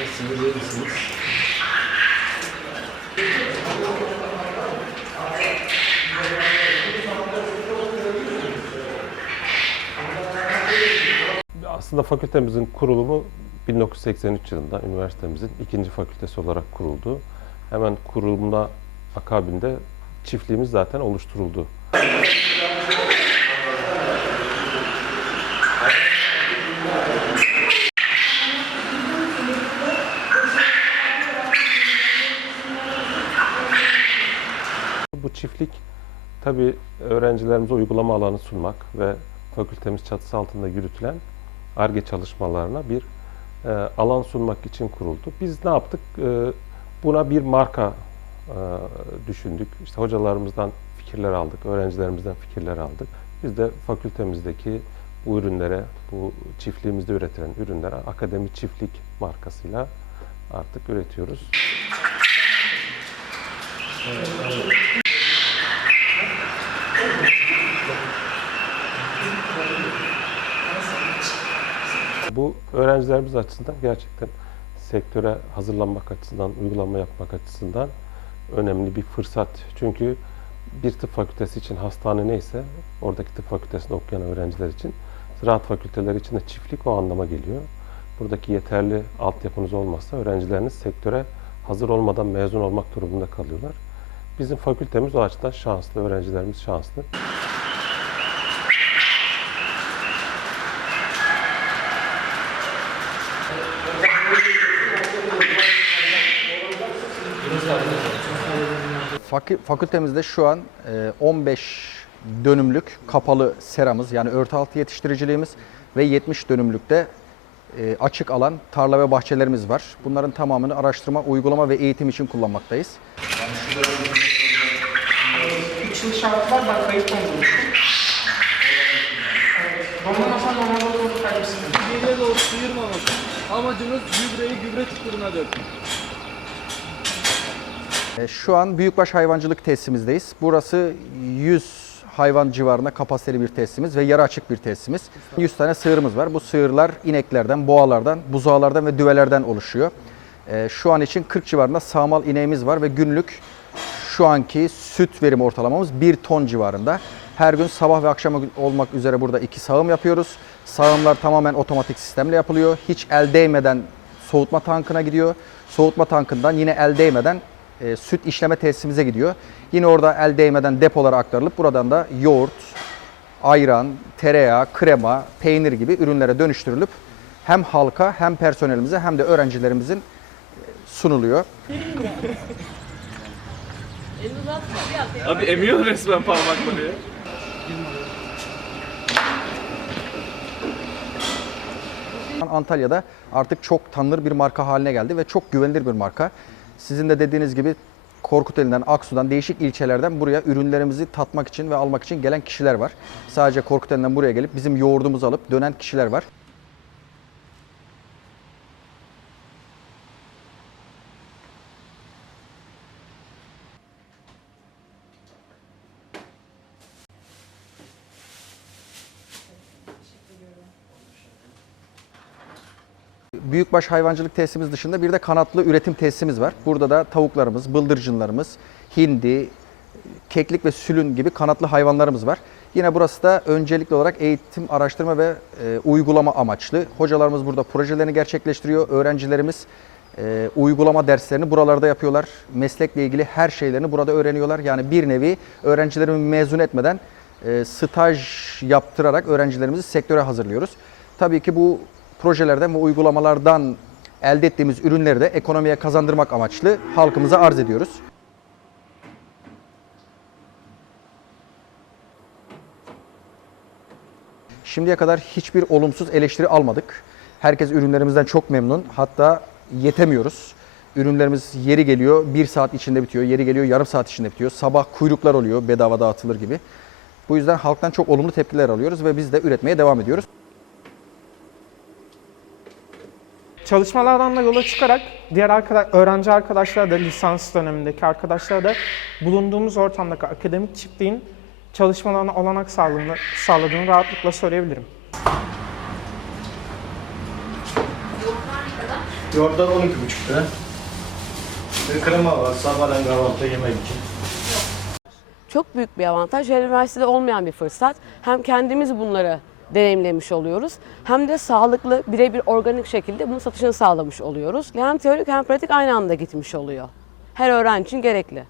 ve sinirlerisiniz. Aslında fakültemizin kurulumu 1983 yılında üniversitemizin ikinci fakültesi olarak kuruldu. Hemen kurulumda akabinde çiftliğimiz zaten oluşturuldu çiftlik tabii öğrencilerimize uygulama alanı sunmak ve fakültemiz çatısı altında yürütülen ARGE çalışmalarına bir e, alan sunmak için kuruldu. Biz ne yaptık? E, buna bir marka e, düşündük. İşte hocalarımızdan fikirler aldık, öğrencilerimizden fikirler aldık. Biz de fakültemizdeki bu ürünlere, bu çiftliğimizde üretilen ürünlere Akademi Çiftlik markasıyla artık üretiyoruz. Bu öğrencilerimiz açısından gerçekten sektöre hazırlanmak açısından, uygulama yapmak açısından önemli bir fırsat. Çünkü bir tıp fakültesi için hastane neyse, oradaki tıp fakültesinde okuyan öğrenciler için, ziraat fakülteleri için de çiftlik o anlama geliyor. Buradaki yeterli altyapınız olmazsa öğrencileriniz sektöre hazır olmadan mezun olmak durumunda kalıyorlar. Bizim fakültemiz o açıdan şanslı, öğrencilerimiz şanslı. Fakü- Fakültemizde şu an e, 15 dönümlük kapalı seramız yani örtü altı yetiştiriciliğimiz ve 70 dönümlükte e, açık alan tarla ve bahçelerimiz var. Bunların tamamını araştırma, uygulama ve eğitim için kullanmaktayız. Üç yıl şart var, ben kayıt. Evet. Donlamasa normalde olur kaybısı. Geriye doğru sıyırmamak. Amacımız gübreyi gübre çukuruna dökmek. E, Şu an büyükbaş hayvancılık tesisimizdeyiz. Burası 100 hayvan civarında kapasiteli bir tesisimiz ve yarı açık bir tesisimiz. 100 tane sığırımız var. Bu sığırlar ineklerden, boğalardan, buzağlardan ve düvelerden oluşuyor. E, Şu an için 40 civarında sağmal ineğimiz var ve günlük şu anki süt verim ortalamamız 1 ton civarında. Her gün sabah ve akşam olmak üzere burada iki sağım yapıyoruz. Sağımlar tamamen otomatik sistemle yapılıyor. Hiç el değmeden soğutma tankına gidiyor. Soğutma tankından yine el değmeden e, süt işleme tesisimize gidiyor. Yine orada el değmeden depolara aktarılıp buradan da yoğurt, ayran, tereyağı, krema, peynir gibi ürünlere dönüştürülüp hem halka hem personelimize hem de öğrencilerimizin e, sunuluyor. Abi emiyor resmen parmakları ya. Antalya'da artık çok tanınır bir marka haline geldi ve çok güvenilir bir marka. Sizin de dediğiniz gibi Korkuteli'nden, Aksu'dan, değişik ilçelerden buraya ürünlerimizi tatmak için ve almak için gelen kişiler var. Sadece Korkuteli'nden buraya gelip bizim yoğurdumuzu alıp dönen kişiler var. Büyükbaş hayvancılık tesisimiz dışında bir de kanatlı üretim tesisimiz var. Burada da tavuklarımız, bıldırcınlarımız, hindi, keklik ve sülün gibi kanatlı hayvanlarımız var. Yine burası da öncelikli olarak eğitim, araştırma ve e, uygulama amaçlı. Hocalarımız burada projelerini gerçekleştiriyor. Öğrencilerimiz e, uygulama derslerini buralarda yapıyorlar. Meslekle ilgili her şeylerini burada öğreniyorlar. Yani bir nevi öğrencilerimi mezun etmeden e, staj yaptırarak öğrencilerimizi sektöre hazırlıyoruz. Tabii ki bu projelerden ve uygulamalardan elde ettiğimiz ürünleri de ekonomiye kazandırmak amaçlı halkımıza arz ediyoruz. Şimdiye kadar hiçbir olumsuz eleştiri almadık. Herkes ürünlerimizden çok memnun. Hatta yetemiyoruz. Ürünlerimiz yeri geliyor bir saat içinde bitiyor, yeri geliyor yarım saat içinde bitiyor. Sabah kuyruklar oluyor bedava dağıtılır gibi. Bu yüzden halktan çok olumlu tepkiler alıyoruz ve biz de üretmeye devam ediyoruz. Çalışmalardan da yola çıkarak diğer arkadaş, öğrenci arkadaşlar da lisans dönemindeki arkadaşlar da bulunduğumuz ortamdaki akademik çiftliğin çalışmalarına olanak sağladığını, sağladığını rahatlıkla söyleyebilirim. Yoğurtlar 12,5 lira. Bir krema var sabahleyin kahvaltıda yemek için. çok büyük bir avantaj. Her üniversitede olmayan bir fırsat. Hem kendimiz bunları deneyimlemiş oluyoruz. Hem de sağlıklı, birebir organik şekilde bunun satışını sağlamış oluyoruz. Hem teorik hem pratik aynı anda gitmiş oluyor. Her öğrenci için gerekli.